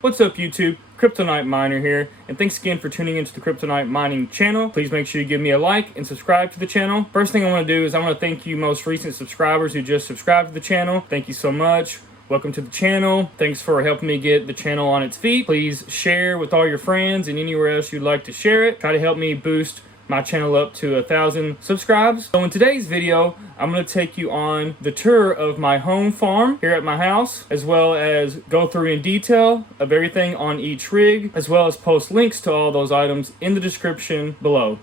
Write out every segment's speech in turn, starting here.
What's up YouTube? Cryptomite Miner here, and thanks again for tuning into the Cryptomite Mining channel. Please make sure you give me a like and subscribe to the channel. First thing I want to do is I want to thank you most recent subscribers who just subscribed to the channel. Thank you so much. Welcome to the channel. Thanks for helping me get the channel on its feet. Please share with all your friends and anywhere else you'd like to share it. Try to help me boost my channel up to 1,000 subscribes. So in today's video, I'm going to take you on the tour of my home farm here at my house, as well as go through in detail of everything on each rig, as well as post links to all those items in the description below.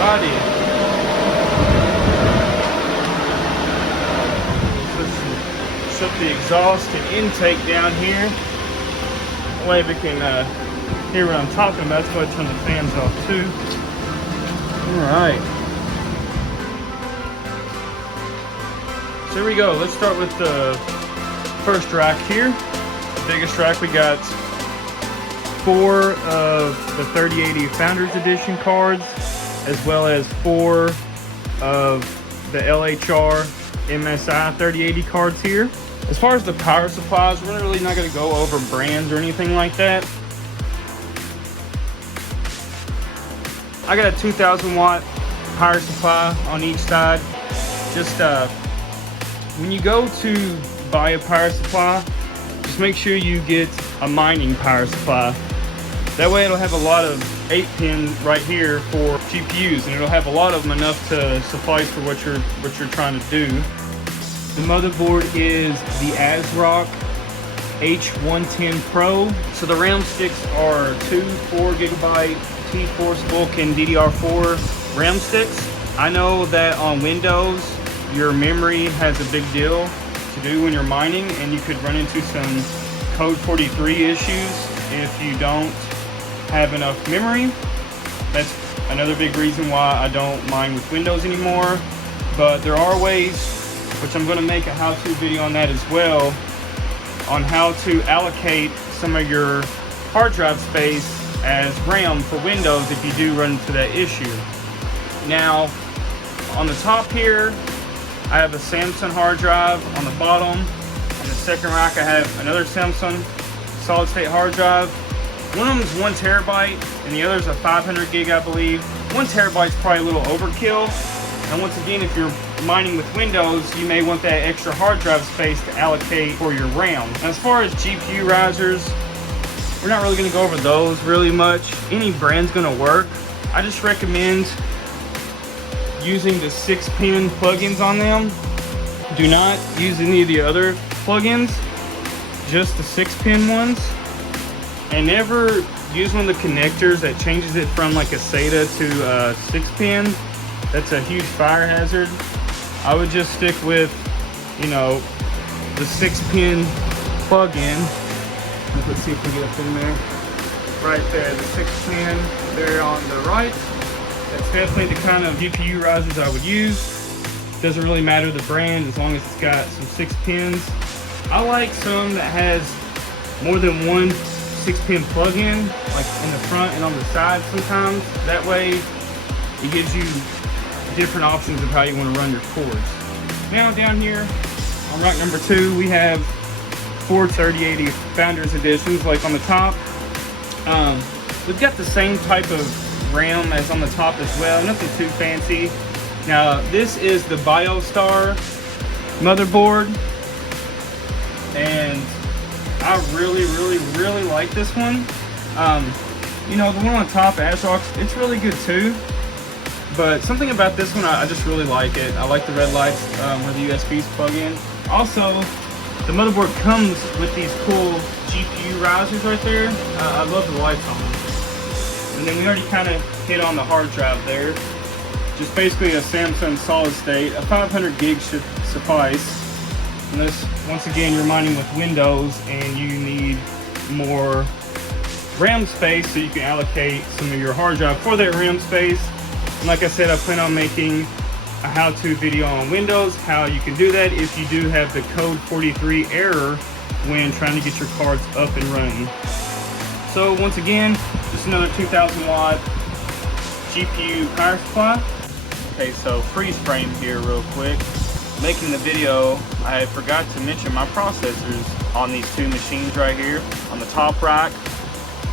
Alrighty. Shut the exhaust and intake down here. That way we can hear what I'm talking about. Let's go ahead and turn the fans off too. Alright. So here we go. Let's start with the first rack here. The biggest rack, we got 4 of the 3080 Founders Edition cards, as well as 4 of the LHR MSI 3080 cards here. As far as the power supplies, we're really not going to go over brands or anything like that. I got a 2,000 watt power supply on each side. Just when you go to buy a power supply, just make sure you get a mining power supply. That way it'll have a lot of 8-pin right here for GPUs, and it'll have a lot of them enough to suffice for what you're trying to do. The motherboard is the ASRock H110 Pro. So the RAM sticks are 2 4GB T4 Vulcan DDR4 RAM sticks. I know that on Windows, your memory has a big deal to do when you're mining, and you could run into some code 43 issues if you don't have enough memory. That's another big reason why I don't mine with Windows anymore. But there are ways, which I'm going to make a how-to video on that as well, on how to allocate some of your hard drive space as RAM for Windows if you do run into that issue. Now, on the top here, I have a Samsung hard drive. On the bottom, on the second rack, I have another Samsung solid-state hard drive. One of them is 1 terabyte, and the other is a 500 gig, I believe. 1 terabyte is probably a little overkill. And once again, if you're mining with Windows, you may want that extra hard drive space to allocate for your RAM. Now, as far as GPU risers, we're not really going to go over those really much. Any brand's going to work. I just recommend using the 6-pin plugins on them. Do not use any of the other plugins, just the 6-pin ones. And never use one of the connectors that changes it from like a SATA to a 6-pin. That's a huge fire hazard. I would just stick with, you know, the 6-pin plug-in. Let's see if we get up in there. Right there, the 6-pin there on the right. That's definitely the kind of GPU risers I would use. Doesn't really matter the brand as long as it's got some 6 pins. I like some that has more than one 6-pin plug-in, like in the front and on the side sometimes. That way it gives you different options of how you want to run your cords. Now down here on rack number 2, we have 4 3080 Founders Editions. Like on the top, we've got the same type of RAM as on the top as well, nothing too fancy. Now this is the Biostar Motherboard, and I really like this one. You know, the one on top, ASRock's, it's really good too. But something about this one, I just really like it. I like the red lights where the USBs plug in. Also, the motherboard comes with these cool GPU risers right there. I love the lights on them. And then we already kind of hit on the hard drive there. Just basically a Samsung solid state. A 500 gig should suffice. Unless, once again, you're mining with Windows and you need more RAM space so you can allocate some of your hard drive for that RAM space. And like I said, I plan on making a how-to video on Windows, how you can do that if you do have the code 43 error when trying to get your cards up and running. So once again, just another 2,000 watt GPU power supply. Okay, so freeze frame here real quick. Making the video, I forgot to mention my processors on these two machines right here. On the top rack,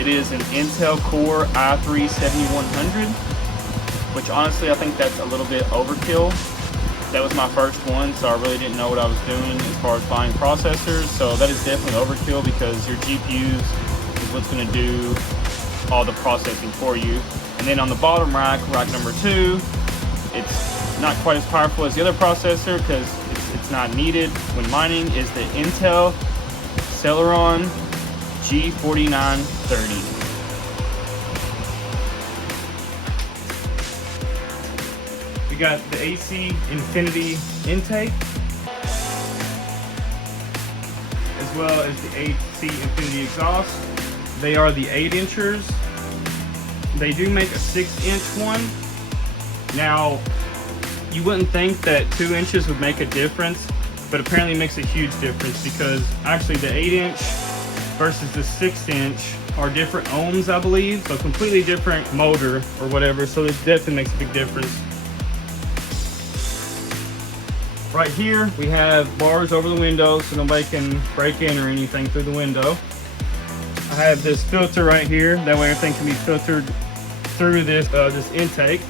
it is an Intel Core i3-7100, which honestly I think that's a little bit overkill. That was my first one, so I really didn't know what I was doing as far as buying processors. So that is definitely overkill because your GPUs is what's going to do all the processing for you. And then on the bottom rack, rack number 2, it's not quite as powerful as the other processor because it's not needed when mining, is the Intel Celeron G4930. We got the AC Infinity intake, as well as the AC Infinity exhaust. They are the 8-inchers. They do make a 6-inch one. Now, you wouldn't think that 2 inches would make a difference, but apparently it makes a huge difference because actually the 8-inch versus the 6-inch are different ohms, I believe. So completely different motor or whatever. So it definitely makes a big difference. Right here, we have bars over the window so nobody can break in or anything through the window. I have this filter right here. That way everything can be filtered through this intake.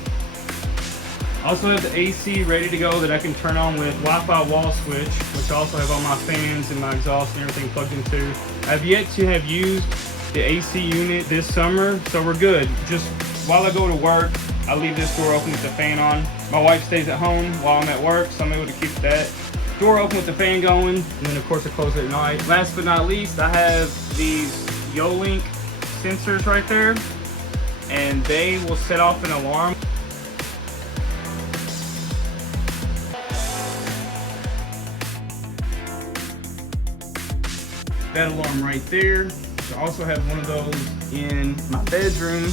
I also have the AC ready to go that I can turn on with Wi-Fi wall switch, which I also have all my fans and my exhaust and everything plugged into. I've yet to have used the AC unit this summer, so we're good. Just while I go to work, I leave this door open with the fan on. My wife stays at home while I'm at work, so I'm able to keep that door open with the fan going, and then of course I close it at night. Last but not least, I have these Yolink sensors right there, and they will set off an alarm. That alarm right there. I also have one of those in my bedroom.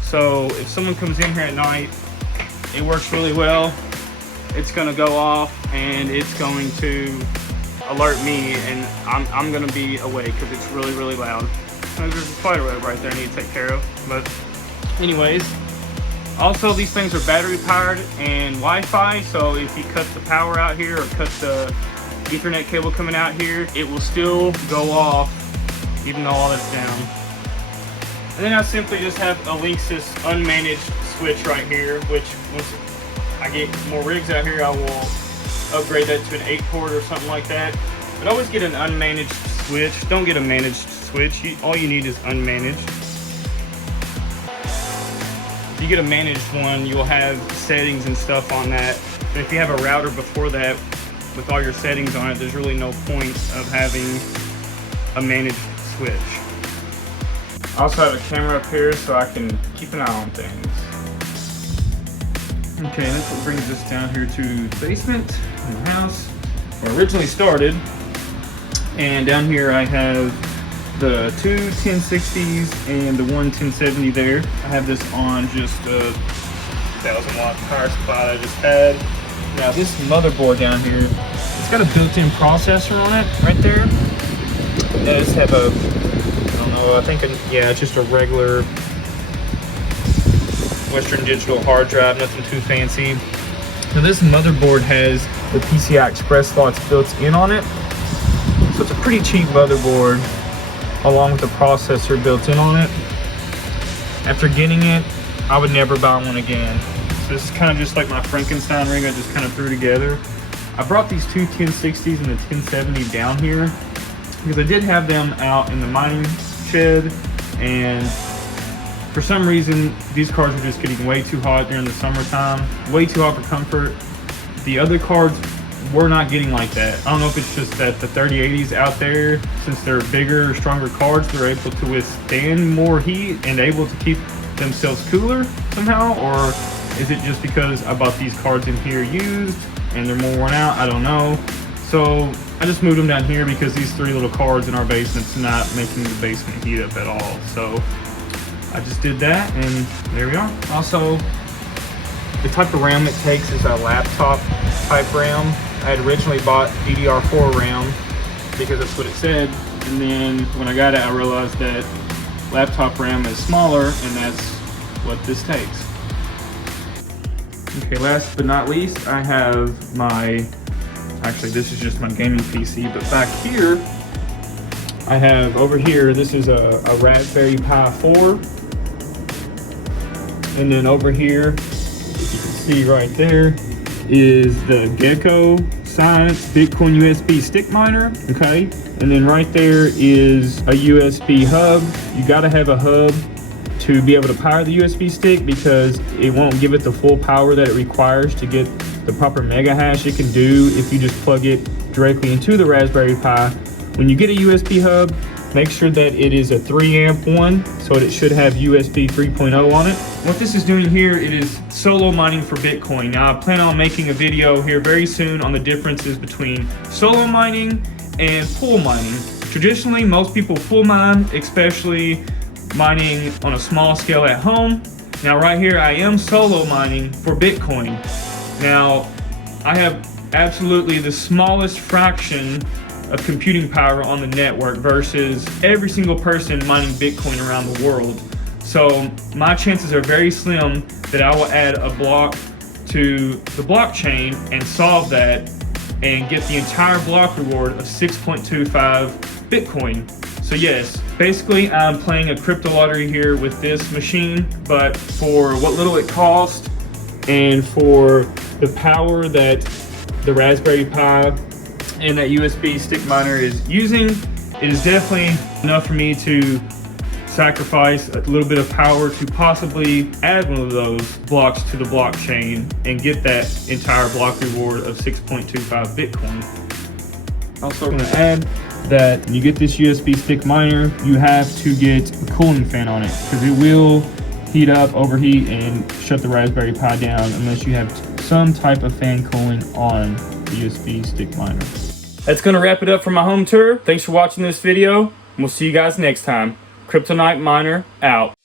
So if someone comes in here at night, it works really well. It's gonna go off and it's going to alert me, and I'm gonna be awake because it's really, really loud. And there's a spider web right there I need to take care of. But anyways, also these things are battery powered and Wi-Fi, so if you cut the power out here or cut the Ethernet cable coming out here, it will still go off even though all that's down. And then I simply just have a Linksys unmanaged switch right here, which once I get more rigs out here, I will upgrade that to an 8-port or something like that. But always get an unmanaged switch. Don't get a managed switch. All you need is unmanaged. If you get a managed one, you'll have settings and stuff on that. But if you have a router before that with all your settings on it, there's really no point of having a managed switch. I also have a camera up here so I can keep an eye on things. Okay, that's what brings us down here to the basement in the house where I originally started. And down here I have the two 1060s and the one 1070 there. I have this on just a 1,000 watt power supply that I just had. Now this motherboard down here, it's got a built-in processor on it right there. It does have a, I think, yeah, it's just a regular Western Digital hard drive, nothing too fancy. Now this motherboard has the PCI Express slots built in on it, so it's a pretty cheap motherboard along with the processor built in on it. After getting it, I would never buy one again. So this is kind of just like my Frankenstein ring I just kind of threw together. I brought these two 1060s and the 1070 down here because I did have them out in the mining shed, and for some reason these cards were just getting way too hot during the summertime, way too hot for comfort. The other cards were not getting like that. I don't know if it's just that the 3080s out there, since they're bigger, stronger cards, they're able to withstand more heat and able to keep themselves cooler somehow, or is it just because I bought these cards in here used and they're more worn out? I don't know. So I just moved them down here because these three little cards in our basement's not making the basement heat up at all. So I just did that, and there we are. Also, the type of RAM it takes is a laptop type RAM. I had originally bought DDR4 RAM because that's what it said, and then when I got it, I realized that laptop RAM is smaller, and that's what this takes. Okay, last but not least, I have my, actually this is just my gaming PC, but back here, I have over here, this is a Raspberry Pi 4. And then over here, if you can see right there, is the GekkoScience Bitcoin USB stick miner, okay? And then right there is a USB hub. You gotta have a hub to be able to power the USB stick because it won't give it the full power that it requires to get the proper mega hash it can do if you just plug it directly into the Raspberry Pi. When you get a USB hub, make sure that it is a 3 amp one, so it should have USB 3.0 on it. What this is doing here, it is solo mining for Bitcoin. Now I plan on making a video here very soon on the differences between solo mining and pool mining. Traditionally, most people pool mine, especially mining on a small scale at home. Now right here, I am solo mining for Bitcoin. Now, I have absolutely the smallest fraction of computing power on the network versus every single person mining Bitcoin around the world. So my chances are very slim that I will add a block to the blockchain and solve that and get the entire block reward of 6.25 Bitcoin. So yes, basically I'm playing a crypto lottery here with this machine, but for what little it costs and for the power that the Raspberry Pi and that USB stick miner is using, it is definitely enough for me to sacrifice a little bit of power to possibly add one of those blocks to the blockchain and get that entire block reward of 6.25 Bitcoin. Also, I'm going to add that when you get this USB stick miner, you have to get a cooling fan on it because it will heat up, overheat, and shut the Raspberry Pi down unless you have some type of fan cooling on the USB stick miner. That's going to wrap it up for my home tour. Thanks for watching this video, and we'll see you guys next time. Kryptonite Miner out.